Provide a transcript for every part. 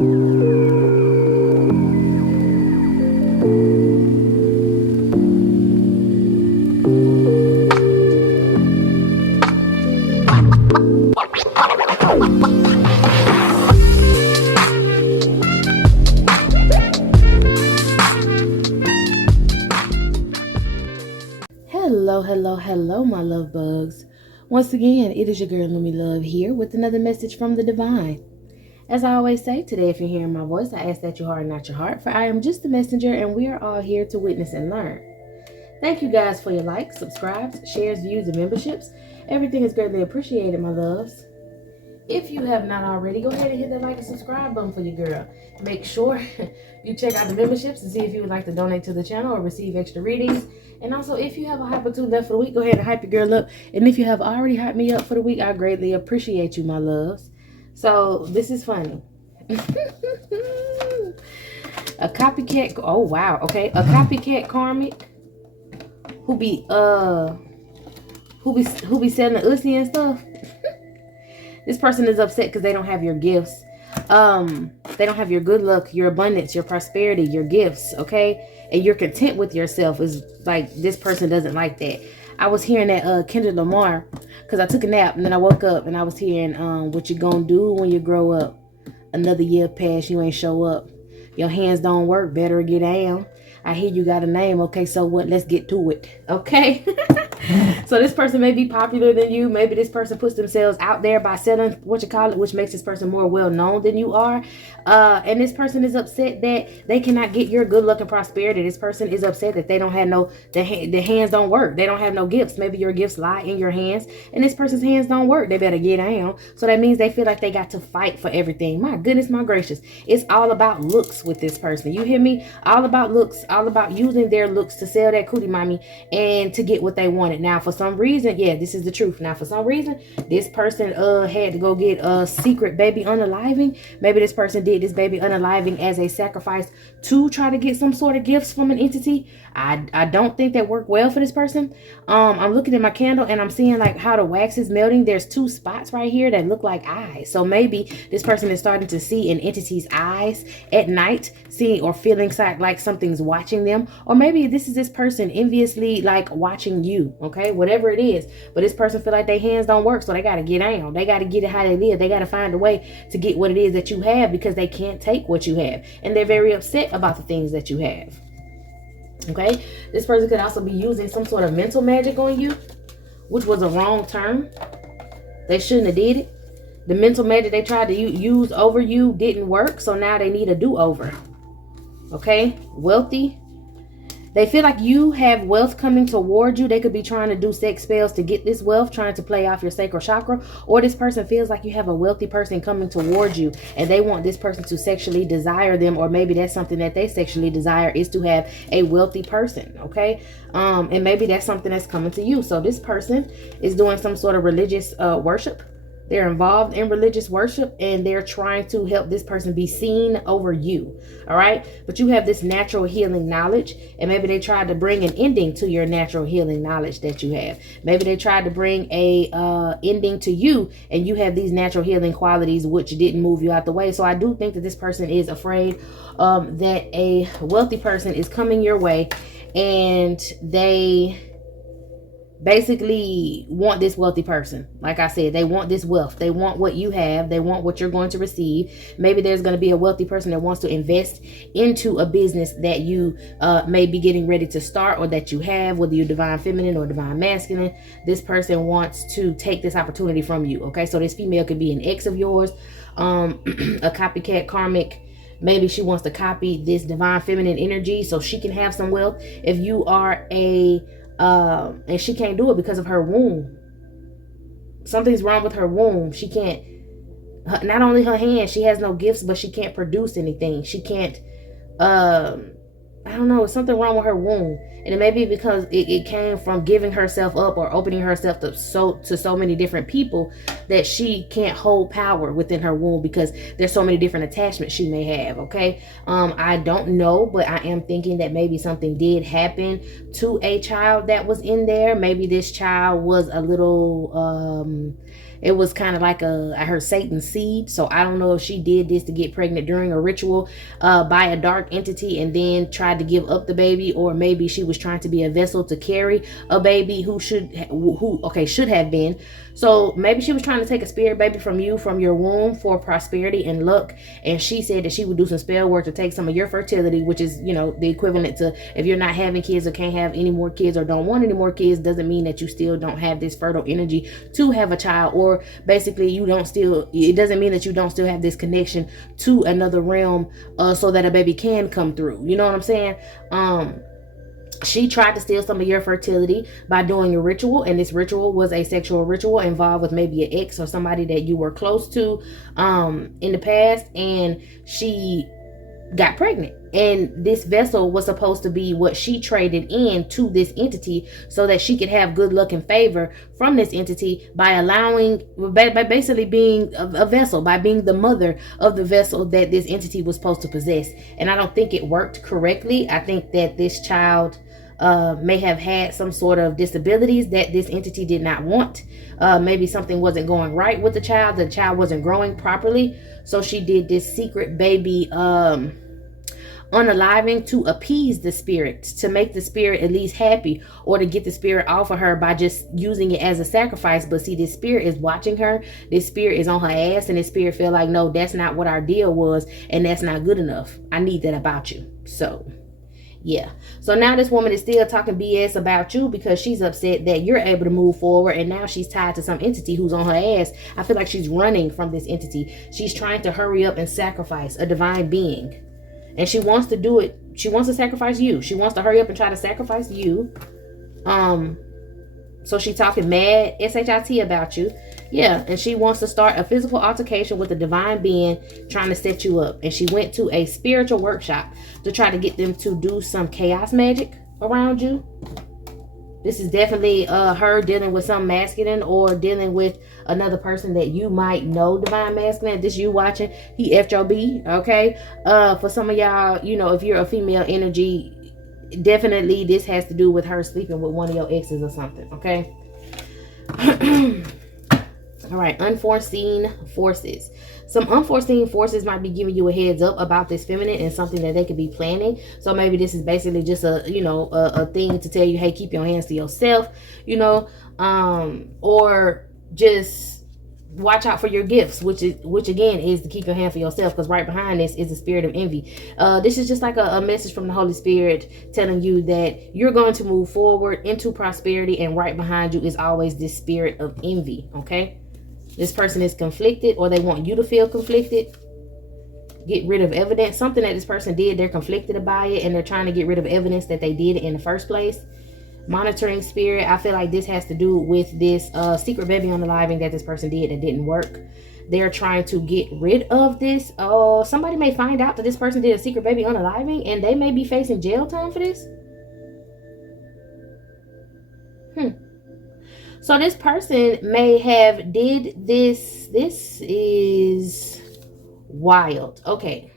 Hello, my love bugs. Once again, it is your girl Lumi Love here with another message from the divine. As I always say, today if you're hearing my voice, I ask that you harden not your heart, for I am just the messenger and we are all here to witness and learn. Thank you guys for your likes, subscribes, shares, views, and memberships. Everything is greatly appreciated, my loves. If you have not already, go ahead and hit that like and subscribe button for your girl. Make sure you check out the memberships to see if you would like to donate to the channel or receive extra readings. And also, if you have a hype or two left for the week, go ahead and hype your girl up. And if you have already hyped me up for the week, I greatly appreciate you, my loves. So, this is funny. A copycat, oh wow, okay. A copycat karmic who be selling the ussy and stuff. This person is upset because they don't have your gifts. They don't have your good luck, your abundance, your prosperity, your gifts, okay? And you're content with yourself. Is like this person doesn't like that. I was hearing that Kendrick Lamar because I took a nap and then I woke up and I was hearing what you gonna do when you grow up. Another year passed, you ain't show up. Your hands don't work, better get down. I hear you got a name, okay, so what? Let's get to it, okay? So this person may be popular than you. Maybe this person puts themselves out there by selling which makes this person more well known than you are. And this person is upset that they cannot get your good luck and prosperity. This person is upset that they don't have the hands don't work. They don't have no gifts. Maybe your gifts lie in your hands and this person's hands don't work. They better get down. So that means they feel like they got to fight for everything. My goodness, my gracious. It's all about looks with this person. You hear me? All about looks, all about using their looks to sell that cootie mommy and to get what they wanted. Now, for some reason, yeah, this is the truth. Now, for some reason, this person had to go get a secret baby unaliving. Maybe this person did this baby unaliving as a sacrifice to try to get some sort of gifts from an entity. I don't think that worked well for this person. I'm looking at my candle and I'm seeing like how the wax is melting. There's two spots right here that look like eyes. So maybe this person is starting to see an entity's eyes at night, seeing or feeling like something's watching them. Or maybe this is this person enviously like watching you, okay? Whatever it is. But this person feel like their hands don't work, so they got to get down. They got to get it how they live. They got to find a way to get what it is that you have because they can't take what you have. And they're very upset about the things that you have. Okay, this person could also be using some sort of mental magic on you, which was a wrong term. They shouldn't have did it. The mental magic they tried to use over you didn't work, so now they need a do-over. Okay, wealthy. They feel like you have wealth coming toward you. They could be trying to do sex spells to get this wealth, trying to play off your sacral chakra. Or this person feels like you have a wealthy person coming toward you and they want this person to sexually desire them. Or maybe that's something that they sexually desire is to have a wealthy person, okay? And maybe that's something that's coming to you. So this person is doing some sort of religious worship. They're involved in religious worship and they're trying to help this person be seen over you. All right. But you have this natural healing knowledge and maybe they tried to bring an ending to your natural healing knowledge that you have. Maybe they tried to bring a ending to you and you have these natural healing qualities which didn't move you out the way. So I do think that this person is afraid that a wealthy person is coming your way and they basically want this wealthy person. Like I said, they want this wealth. They want what you have. They want what you're going to receive. Maybe there's going to be a wealthy person that wants to invest into a business that you may be getting ready to start or that you have, whether you're divine feminine or divine masculine. This person wants to take this opportunity from you. Okay, so this female could be an ex of yours, a copycat karmic. Maybe she wants to copy this divine feminine energy so she can have some wealth. If you are and she can't do it because of her womb. Something's wrong with her womb. She can't, not only her hands, she has no gifts, but she can't produce anything. She can't, I don't know, something wrong with her womb. And it may be because it came from giving herself up or opening herself to so many different people that she can't hold power within her womb because there's so many different attachments she may have. Okay. I don't know, but I am thinking that maybe something did happen to a child that was in there. Maybe this child was a little, It was kind of like I heard Satan's seed. So I don't know if she did this to get pregnant during a ritual by a dark entity and then tried to give up the baby, or maybe she was trying to be a vessel to carry a baby who should have been. So maybe she was trying to take a spirit baby from you, from your womb, for prosperity and luck. And she said that she would do some spell work to take some of your fertility, which is, you know, the equivalent to if you're not having kids or can't have any more kids or don't want any more kids, doesn't mean that you still don't have this fertile energy to have a child. Or basically it doesn't mean that you don't still have this connection to another realm so that a baby can come through. You know what I'm saying? She tried to steal some of your fertility by doing a ritual, and this ritual was a sexual ritual involved with maybe an ex or somebody that you were close to in the past, and she got pregnant. And this vessel was supposed to be what she traded in to this entity so that she could have good luck and favor from this entity by basically being a vessel, by being the mother of the vessel that this entity was supposed to possess. And I don't think it worked correctly. I think that this child may have had some sort of disabilities that this entity did not want. Maybe something wasn't going right with the child wasn't growing properly. So she did this secret baby unaliving to appease the spirit, to make the spirit at least happy, or to get the spirit off of her by just using it as a sacrifice. But see, this spirit is watching her, this spirit is on her ass, and this spirit feel like, no, that's not what our deal was, and that's not good enough. I need that about you. So yeah. So now this woman is still talking BS about you because she's upset that you're able to move forward, and now she's tied to some entity who's on her ass. I feel like she's running from this entity. She's trying to hurry up and sacrifice a divine being. And she wants to do it. She wants to sacrifice you. She wants to hurry up and try to sacrifice you. So she's talking mad shit about you. Yeah, and she wants to start a physical altercation with a divine being trying to set you up. And she went to a spiritual workshop to try to get them to do some chaos magic around you. This is definitely her dealing with some masculine, or dealing with another person that you might know, divine masculine. This you watching, he F'd your B, okay? For some of y'all, you know, if you're a female energy, definitely this has to do with her sleeping with one of your exes or something, okay? All right, unforeseen forces. Some unforeseen forces might be giving you a heads up about this feminine and something that they could be planning. So maybe this is basically just a thing to tell you, hey, keep your hands to yourself, you know, or just watch out for your gifts, which again is to keep your hand for yourself, because right behind this is the spirit of envy. This is just like a message from the Holy Spirit telling you that you're going to move forward into prosperity, and right behind you is always this spirit of envy, okay? This person is conflicted, or they want you to feel conflicted. Get rid of evidence. Something that this person did, they're conflicted about it, and they're trying to get rid of evidence that they did it in the first place. Monitoring spirit. I feel like this has to do with this secret baby unaliving that this person did that didn't work. They're trying to get rid of this. Somebody may find out that this person did a secret baby unaliving, and they may be facing jail time for this. So this person may have did this. This is wild. Okay.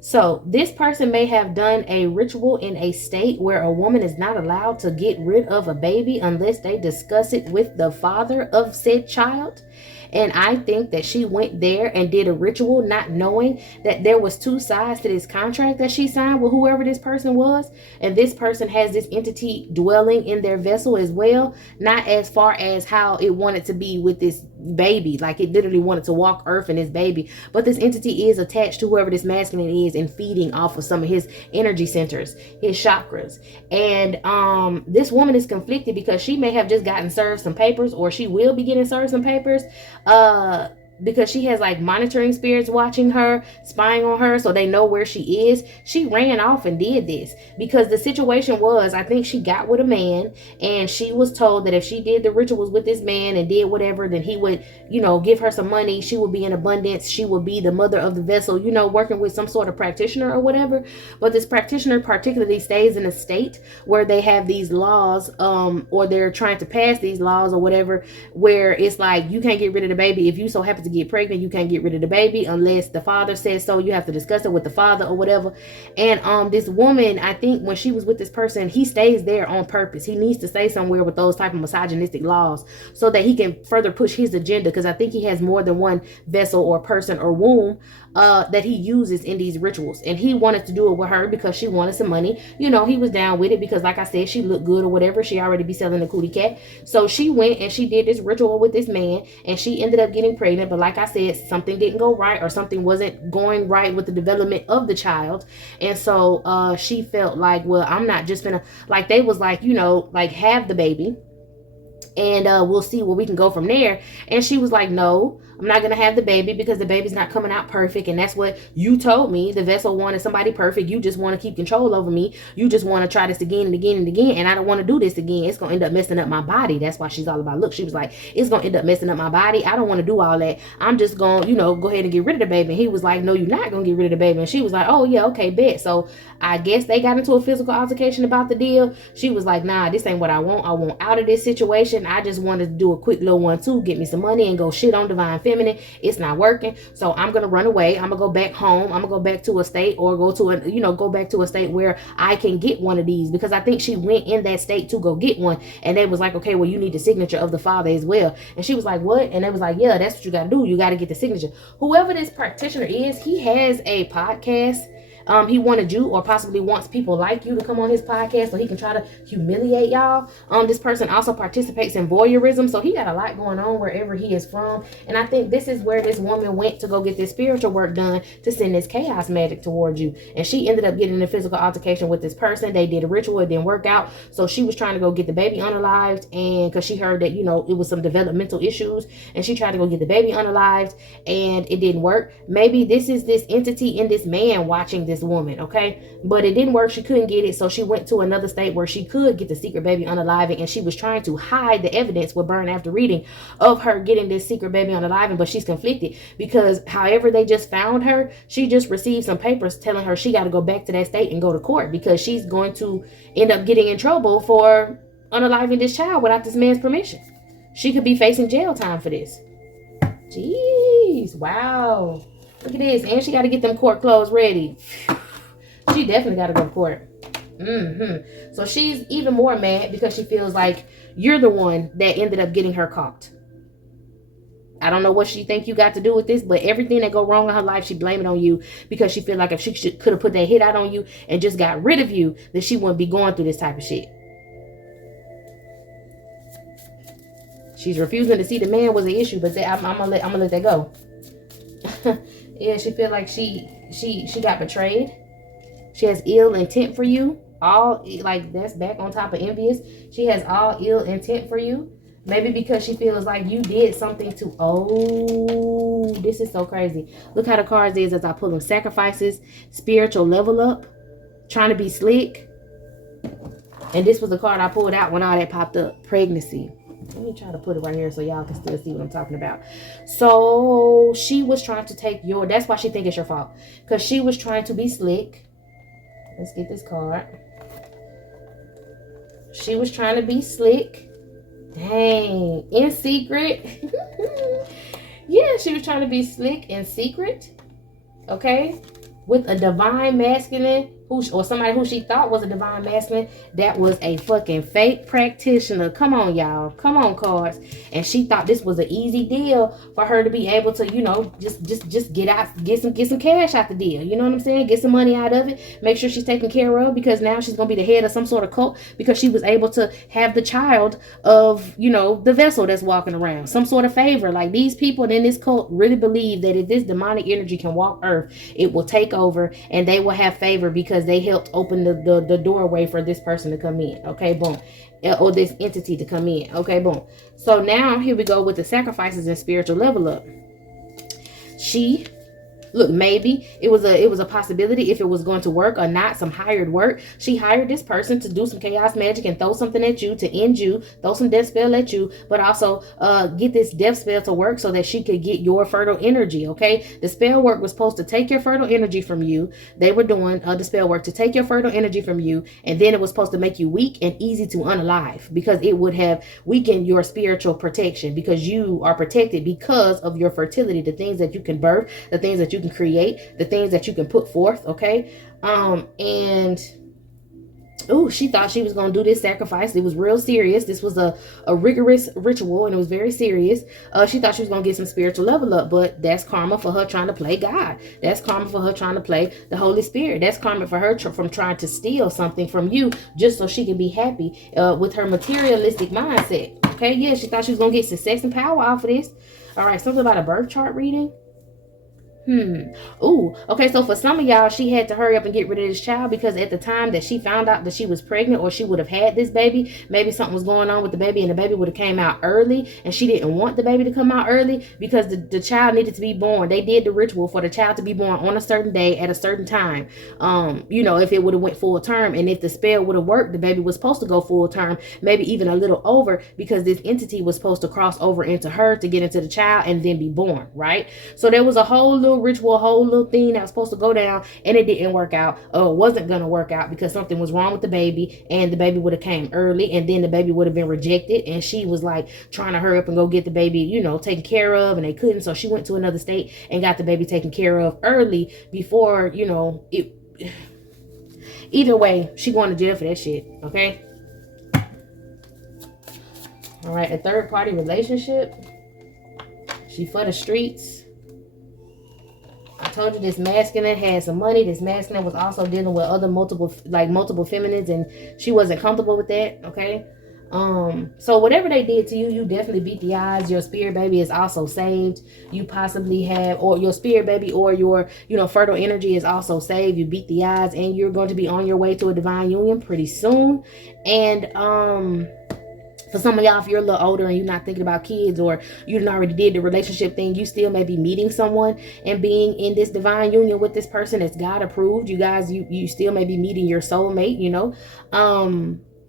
So this person may have done a ritual in a state where a woman is not allowed to get rid of a baby unless they discuss it with the father of said child. And I think that she went there and did a ritual not knowing that there was two sides to this contract that she signed with whoever this person was. And this person has this entity dwelling in their vessel as well. Not as far as how it wanted to be with this baby. Like it literally wanted to walk earth in this baby. But this entity is attached to whoever this masculine is and feeding off of some of his energy centers, his chakras. And this woman is conflicted because she may have just gotten served some papers, or she will be getting served some papers. Because she has like monitoring spirits watching her, spying on her, so they know where she is. She ran off and did this because the situation was, I think she got with a man, and she was told that if she did the rituals with this man and did whatever, then he would, you know, give her some money. She would be in abundance. She would be the mother of the vessel, you know, working with some sort of practitioner or whatever. But this practitioner particularly stays in a state where they have these laws, or they're trying to pass these laws or whatever, where it's like you can't get rid of the baby if you so happen to to get pregnant. You can't get rid of the baby unless the father says so. You have to discuss it with the father or whatever. And this woman, I think when she was with this person, he stays there on purpose. He needs to stay somewhere with those type of misogynistic laws so that he can further push his agenda, because I think he has more than one vessel or person or womb that he uses in these rituals. And he wanted to do it with her because she wanted some money. You know, he was down with it because, like I said, she looked good or whatever. She already be selling the cootie cat. So she went and she did this ritual with this man, and she ended up getting pregnant. But like I said, something didn't go right, or something wasn't going right with the development of the child. And so she felt like, well, I'm not just gonna, like, they was like, you know, like, have the baby and we'll see where we can go from there. And she was like, no, I'm not gonna have the baby because the baby's not coming out perfect. And that's what you told me. The vessel wanted somebody perfect. You just want to keep control over me. You just want to try this again and again and again, and I don't want to do this again. It's gonna end up messing up my body. That's why she's all about, look, she was like, it's gonna end up messing up my body. I don't want to do all that. I'm just gonna, you know, go ahead and get rid of the baby. And he was like, no, you're not gonna get rid of the baby. And she was like, oh yeah, okay, bet. So I guess they got into a physical altercation about the deal. She was like, nah, this ain't what I want. I want out of this situation. I just wanted to do a quick little 1-2, get me some money and go shit on Divine Feminine. It's not working. So I'm going to run away. I'm going to go back home. I'm going to go back to a state, or go to a, you know, go back to a state where I can get one of these, because I think she went in that state to go get one. And they was like, okay, well, you need the signature of the father as well. And she was like, what? And they was like, yeah, that's what you got to do. You got to get the signature. Whoever this practitioner is, he has a podcast. He wanted you, or possibly wants people like you, to come on his podcast so he can try to humiliate y'all. This person also participates in voyeurism, so he got a lot going on wherever he is from. And I think this is where this woman went to go get this spiritual work done to send this chaos magic towards you. And she ended up getting in a physical altercation with this person. They did a ritual, it didn't work out. So she was trying to go get the baby unalived, and because she heard that, you know, it was some developmental issues, and she tried to go get the baby unalived and it didn't work. Maybe this is this entity in this man watching this woman, okay? But it didn't work. She couldn't get it, so she went to another state where she could get the secret baby unaliving, and she was trying to hide the evidence with Burn After Reading of her getting this secret baby unaliving. But she's conflicted because however they just found her, she just received some papers telling her she got to go back to that state and go to court, because she's going to end up getting in trouble for unaliving this child without this man's permission. She could be facing jail time for this. Jeez, wow. Look at this. And she got to get them court clothes ready. She definitely got to go to court. So she's even more mad because she feels like you're the one that ended up getting her caught. I don't know what she think you got to do with this, but everything that go wrong in her life, she blame it on you, because she feel like if she could have put that hit out on you and just got rid of you, then she wouldn't be going through this type of shit. She's refusing to see the man was an issue, but I'm gonna let that go. Yeah, she feel like she got betrayed. She has ill intent for you. All, like, that's back on top of envious. She has all ill intent for you. Maybe because she feels like you did something to, oh, this is so crazy. Look how the cards is as I pull them. Sacrifices, spiritual level up, trying to be slick. And this was the card I pulled out when all that popped up. Pregnancy. Let me try to put it right here so y'all can still see what I'm talking about. So she was trying to take your, that's why she think it's your fault, because she was trying to be slick. Let's get this card. She was trying to be slick. Dang, in secret. Yeah, she was trying to be slick in secret. Okay, with a divine masculine, or somebody who she thought was a divine masculine, that was a fucking fake practitioner. Come on, y'all. Come on, cards. And she thought this was an easy deal for her to be able to, you know, just get some cash out the deal. You know what I'm saying? Get some money out of it. Make sure she's taken care of, because now she's gonna be the head of some sort of cult, because she was able to have the child of, you know, the vessel that's walking around. Some sort of favor. Like, these people in this cult really believe that if this demonic energy can walk earth, it will take over and they will have favor, because they helped open the doorway for this person to come in. Okay, boom. Or this entity to come in. Okay, boom. So now here we go with the sacrifices and spiritual level up. She Look, maybe it was a possibility if it was going to work or not, some hired work. She hired this person to do some chaos magic and throw something at you, to end you, throw some death spell at you, but also get this death spell to work so that she could get your fertile energy, okay? The spell work was supposed to take your fertile energy from you. They were doing the spell work to take your fertile energy from you, and then it was supposed to make you weak and easy to unalive, because it would have weakened your spiritual protection, because you are protected because of your fertility, the things that you can birth, the things that you can create, the things that you can put forth, okay? And she thought she was going to do this sacrifice. It was real serious. This was a rigorous ritual, and it was very serious. She thought she was going to get some spiritual level up, but that's karma for her trying to play God. That's karma for her trying to play the Holy Spirit. That's karma for her from trying to steal something from you just so she can be happy with her materialistic mindset. Okay, yeah, she thought she was going to get success and power off of this. All right, something about a birth chart reading. Okay, so for some of y'all, she had to hurry up and get rid of this child, because at the time that she found out that she was pregnant, or she would have had this baby, maybe something was going on with the baby, and the baby would have came out early, and she didn't want the baby to come out early because the child needed to be born. They did the ritual for the child to be born on a certain day at a certain time. If it would have went full term, and if the spell would have worked, the baby was supposed to go full term, maybe even a little over, because this entity was supposed to cross over into her to get into the child and then be born, right? So there was a whole little ritual, a whole little thing that was supposed to go down, and it didn't work out, or wasn't going to work out, because something was wrong with the baby, and the baby would have came early, and then the baby would have been rejected, and she was like trying to hurry up and go get the baby, taken care of, and they couldn't, so she went to another state and got the baby taken care of early before, it. Either way, she going to jail for that shit, okay? All right, a third party relationship. She for the streets. I told you this masculine had some money. This masculine was also dealing with other multiple feminines, and she wasn't comfortable with that, okay? So whatever they did to you, you definitely beat the odds. Your spirit baby is also saved. You possibly have, or your spirit baby or your, fertile energy is also saved. You beat the odds, and you're going to be on your way to a divine union pretty soon. And, for some of y'all, if you're a little older and you're not thinking about kids, or you already did the relationship thing, you still may be meeting someone and being in this divine union with this person that's God approved. You guys, you still may be meeting your soulmate,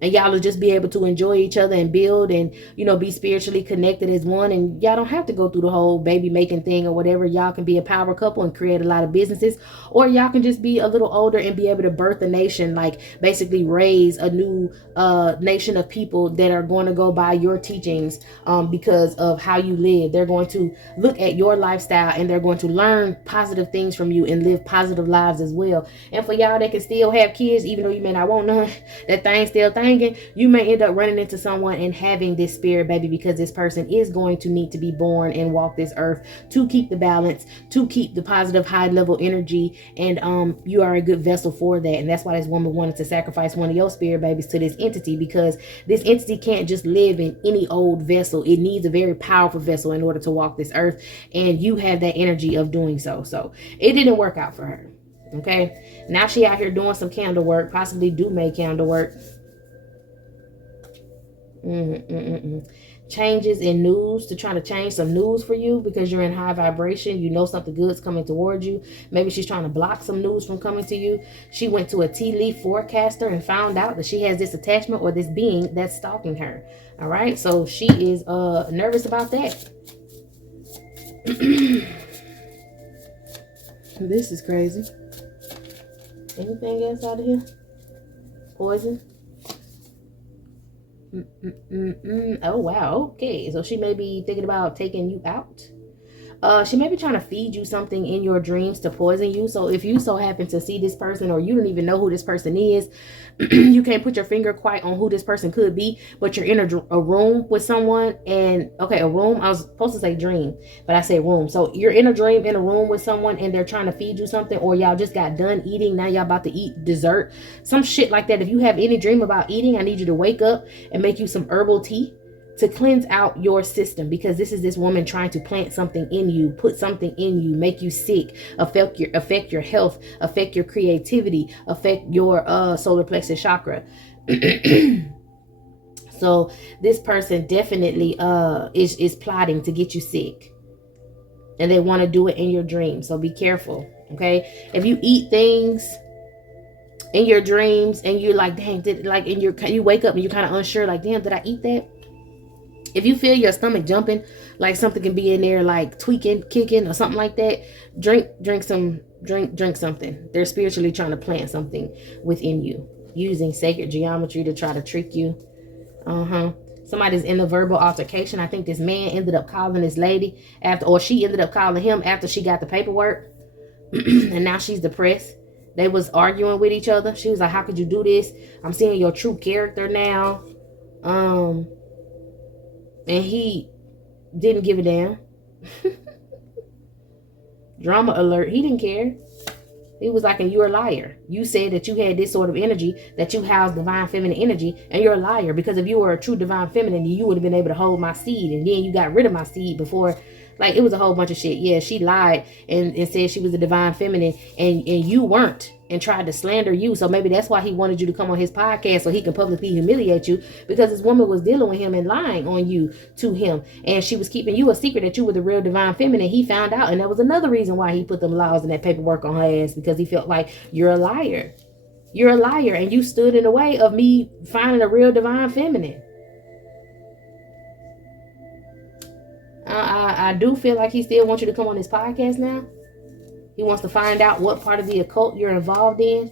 and y'all will just be able to enjoy each other and build and, be spiritually connected as one. And y'all don't have to go through the whole baby making thing or whatever. Y'all can be a power couple and create a lot of businesses, or y'all can just be a little older and be able to birth a nation, like basically raise a new nation of people that are going to go by your teachings because of how you live. They're going to look at your lifestyle, and they're going to learn positive things from you and live positive lives as well. And for y'all that can still have kids, even though you may not want none, that thing still thing, you may end up running into someone and having this spirit baby, because this person is going to need to be born and walk this earth to keep the balance, to keep the positive high level energy, and you are a good vessel for that. And that's why this woman wanted to sacrifice one of your spirit babies to this entity, because this entity can't just live in any old vessel. It needs a very powerful vessel in order to walk this earth, and you have that energy of doing so. So it didn't work out for her. Okay, now she out here doing some candle work, possibly do make candle work. Changes in news, to try to change some news for you because you're in high vibration. Something good's coming towards you. Maybe she's trying to block some news from coming to you. She went to a tea leaf forecaster and found out that she has this attachment or this being that's stalking her. All right, so she is nervous about that. This is crazy. Anything else out of here? Poison. Oh, wow. Okay. So she may be thinking about taking you out. She may be trying to feed you something in your dreams to poison you. So if you so happen to see this person, or you don't even know who this person is, you can't put your finger quite on who this person could be, but you're in a room with someone, and a room, I was supposed to say dream, but I said room. So you're in a dream in a room with someone, and they're trying to feed you something, or y'all just got done eating, now y'all about to eat dessert, some shit like that. If you have any dream about eating, I need you to wake up and make you some herbal tea to cleanse out your system, because this is this woman trying to plant something in you, put something in you, make you sick, affect your health, affect your creativity, affect your solar plexus chakra. So this person definitely is plotting to get you sick. and they want to do it in your dreams. So be careful, okay? If you eat things in your dreams and you're like, dang, you wake up and you're kind of unsure, like, damn, did I eat that? If you feel your stomach jumping, like something can be in there, like tweaking, kicking, or something like that, drink something. They're spiritually trying to plant something within you, using sacred geometry to try to trick you. Somebody's in a verbal altercation. I think this man ended up calling this lady or she ended up calling him after she got the paperwork, and now she's depressed. They was arguing with each other. She was like, "How could you do this? I'm seeing your true character now." And he didn't give a damn. Drama alert. He didn't care. He was like, and you're a liar. You said that you had this sort of energy, that you house divine feminine energy, and you're a liar. Because if you were a true divine feminine, you would have been able to hold my seed. And then you got rid of my seed before. Like, it was a whole bunch of shit. Yeah, she lied and said she was a divine feminine, and you weren't, and tried to slander you. So maybe that's why he wanted you to come on his podcast, so he can publicly humiliate you, because this woman was dealing with him and lying on you to him, and she was keeping you a secret that you were the real divine feminine. He found out, and that was another reason why he put them laws and that paperwork on her ass, because he felt like, you're a liar. You're a liar, and you stood in the way of me finding a real divine feminine. I do feel like he still wants you to come on his podcast now. He wants to find out what part of the occult you're involved in.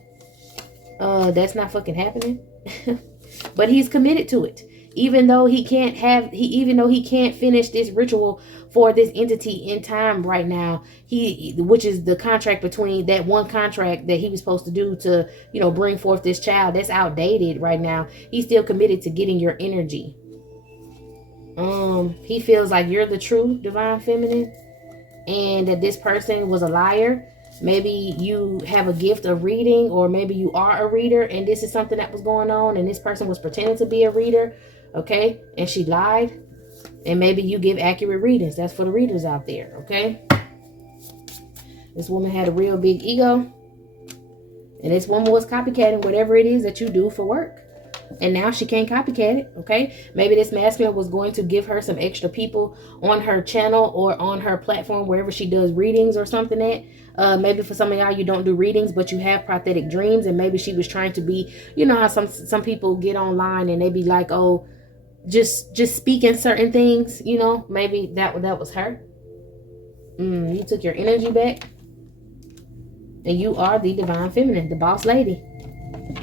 That's not fucking happening. But he's committed to it. Even though he can't finish this ritual for this entity in time right now, which is the contract between that one contract that he was supposed to do to, bring forth this child, that's outdated right now. He's still committed to getting your energy. He feels like you're the true divine feminine, and that this person was a liar. Maybe you have a gift of reading, or maybe you are a reader, and this is something that was going on, and this person was pretending to be a reader, okay? And she lied, and maybe you give accurate readings. That's for the readers out there, okay? This woman had a real big ego, and this woman was copycatting whatever it is that you do for work. And now she can't copycat it, okay? Maybe this masculine was going to give her some extra people on her channel or on her platform, wherever she does readings or something at. Maybe for some of y'all, you don't do readings, but you have prophetic dreams. And maybe she was trying to be, how some people get online and they be like, oh, just speaking certain things, Maybe that was her. You took your energy back. And you are the divine feminine, the boss lady.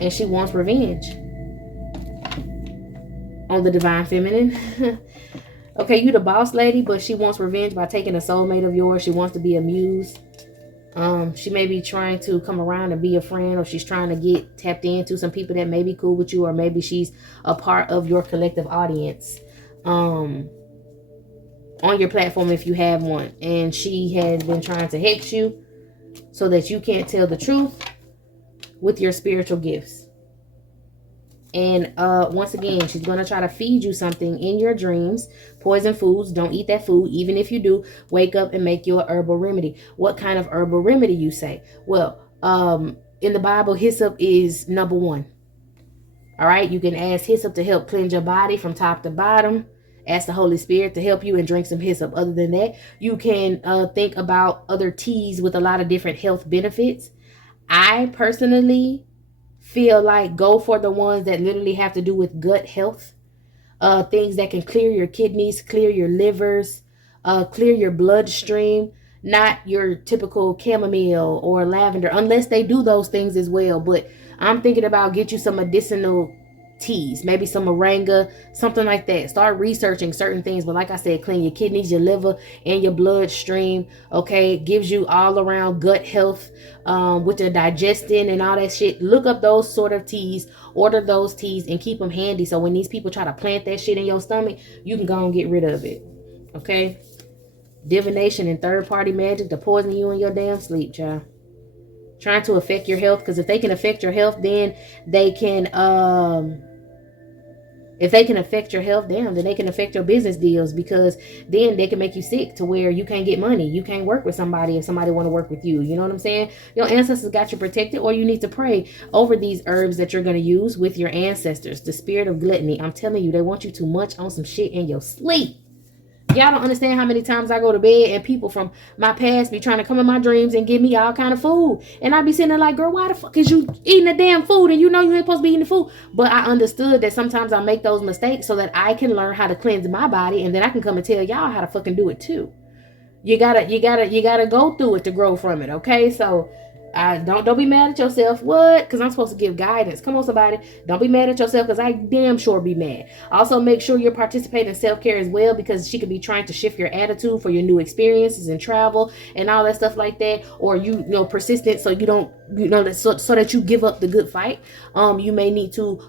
And she wants revenge on the divine feminine. Okay, you the boss lady, but she wants revenge by taking a soulmate of yours. She wants to be a muse. She may be trying to come around and be a friend, or she's trying to get tapped into some people that may be cool with you, or maybe she's a part of your collective audience on your platform if you have one. And she has been trying to hex you so that you can't tell the truth with your spiritual gifts. And once again, she's going to try to feed you something in your dreams. Poison foods. Don't eat that food. Even if you do, wake up and make your herbal remedy. What kind of herbal remedy, you say? Well, in the Bible, hyssop is number one. All right. You can ask hyssop to help cleanse your body from top to bottom. Ask the Holy Spirit to help you and drink some hyssop. Other than that, you can think about other teas with a lot of different health benefits. I personally feel like go for the ones that literally have to do with gut health. Things that can clear your kidneys, clear your livers, clear your bloodstream. Not your typical chamomile or lavender, unless they do those things as well. But I'm thinking about get you some medicinal teas, maybe some moringa, something like that. Start researching certain things. But like I said, clean your kidneys, your liver, and your bloodstream. Okay, gives you all around gut health with your digestion and all that shit. Look up those sort of teas, order those teas, and keep them handy, so when these people try to plant that shit in your stomach, you can go and get rid of it. Okay, divination and third-party magic to poison you in your damn sleep, child. Trying to affect your health, because if they can affect your health, then they can if they can affect your health, then they can affect your business deals, because then they can make you sick to where you can't get money. You can't work with somebody if somebody want to work with you. You know what I'm saying? Your ancestors got you protected, or you need to pray over these herbs that you're going to use with your ancestors. The spirit of gluttony, I'm telling you, they want you too much on some shit in your sleep. Y'all don't understand how many times I go to bed and people from my past be trying to come in my dreams and give me all kind of food. And I be sitting there like, girl, why the fuck is you eating the damn food and you know you ain't supposed to be eating the food? But I understood that sometimes I make those mistakes so that I can learn how to cleanse my body, and then I can come and tell y'all how to fucking do it too. You gotta go through it to grow from it, okay? So don't be mad at yourself. What? Because I'm supposed to give guidance. Come on, somebody. Don't be mad at yourself, because I damn sure be mad. Also, make sure you're participating in self-care as well, because she could be trying to shift your attitude for your new experiences and travel and all that stuff like that. Or you know, persistent, so you don't, you know, so that you give up the good fight. You may need to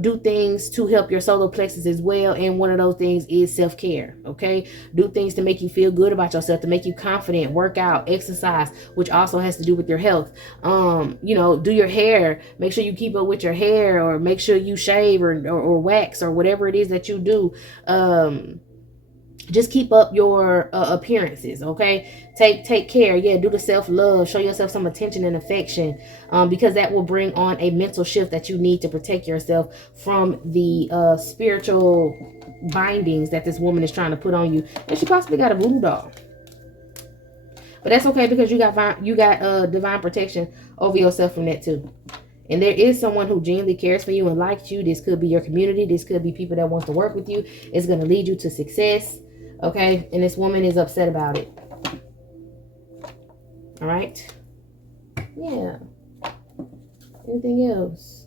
do things to help your solar plexus as well, and one of those things is self-care. Okay, do things to make you feel good about yourself, to make you confident. Work out, exercise, which also has to do with your health. You know, do your hair. Make sure you keep up with your hair, or make sure you shave or wax or whatever it is that you do. Just keep up your appearances, okay? Take care. Yeah, do the self-love. Show yourself some attention and affection, because that will bring on a mental shift that you need to protect yourself from the spiritual bindings that this woman is trying to put on you. And she possibly got a voodoo doll. But that's okay, because you got divine protection over yourself from that too. And there is someone who genuinely cares for you and likes you. This could be your community. This could be people that want to work with you. It's going to lead you to success. Okay? And this woman is upset about it. All right? Yeah. Anything else?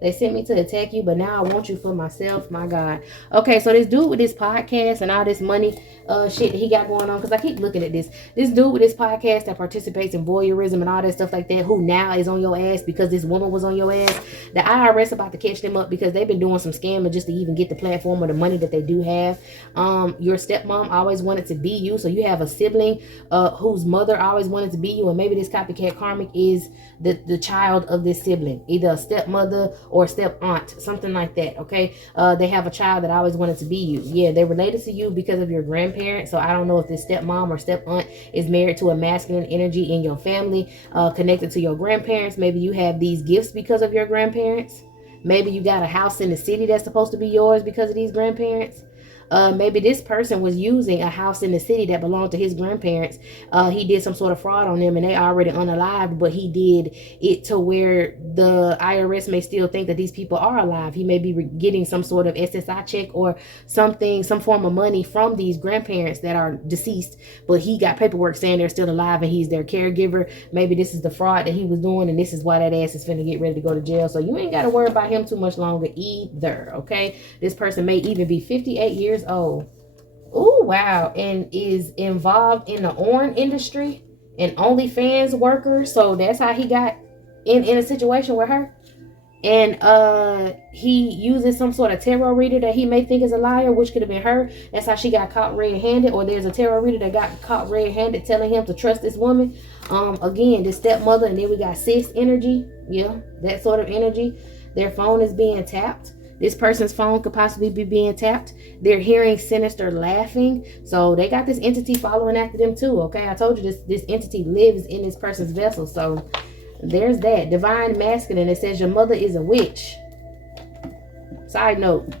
They sent me to attack you, but now I want you for myself. My God. Okay, so this dude with this podcast and all this money shit that he got going on, because I keep looking at this dude with this podcast that participates in voyeurism and all that stuff like that, who now is on your ass because this woman was on your ass. The IRS about to catch them up, because they've been doing some scamming just to even get the platform or the money that they do have. Your stepmom always wanted to be you, so you have a sibling whose mother always wanted to be you, and maybe this copycat karmic is the child of this sibling, either a stepmother or step aunt, something like that. Okay, they have a child that always wanted to be you. Yeah, they're related to you because of your grandparents. So I don't know if this stepmom or step aunt is married to a masculine energy in your family, connected to your grandparents. Maybe you have these gifts because of your grandparents. Maybe you got a house in the city that's supposed to be yours because of these grandparents. Maybe this person was using a house in the city that belonged to his grandparents. He did some sort of fraud on them, and they already unalived, but he did it to where the IRS may still think that these people are alive. He may be getting some sort of SSI check or something, some form of money from these grandparents that are deceased, but he got paperwork saying they're still alive and he's their caregiver. Maybe this is the fraud that he was doing, and this is why that ass is finna get ready to go to jail. So you ain't got to worry about him too much longer either, okay? This person may even be 58 years old. Oh wow. And is involved in the porn industry and OnlyFans worker. So that's how he got in a situation with her. And he uses some sort of tarot reader that he may think is a liar, which could have been her. That's how she got caught red-handed. Or there's a tarot reader that got caught red-handed telling him to trust this woman. Again, this stepmother. And then we got sis energy. Yeah, that sort of energy. Their phone is being tapped. This person's phone could possibly be being tapped. They're hearing sinister laughing. So they got this entity following after them too. Okay, I told you this entity lives in this person's vessel. So there's that. Divine masculine. It says your mother is a witch. Side note.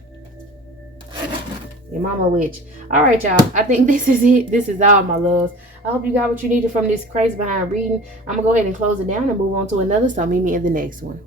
Your mama a witch. All right, y'all. I think this is it. This is all, my loves. I hope you got what you needed from this crazy behind reading. I'm going to go ahead and close it down and move on to another. So meet me in the next one.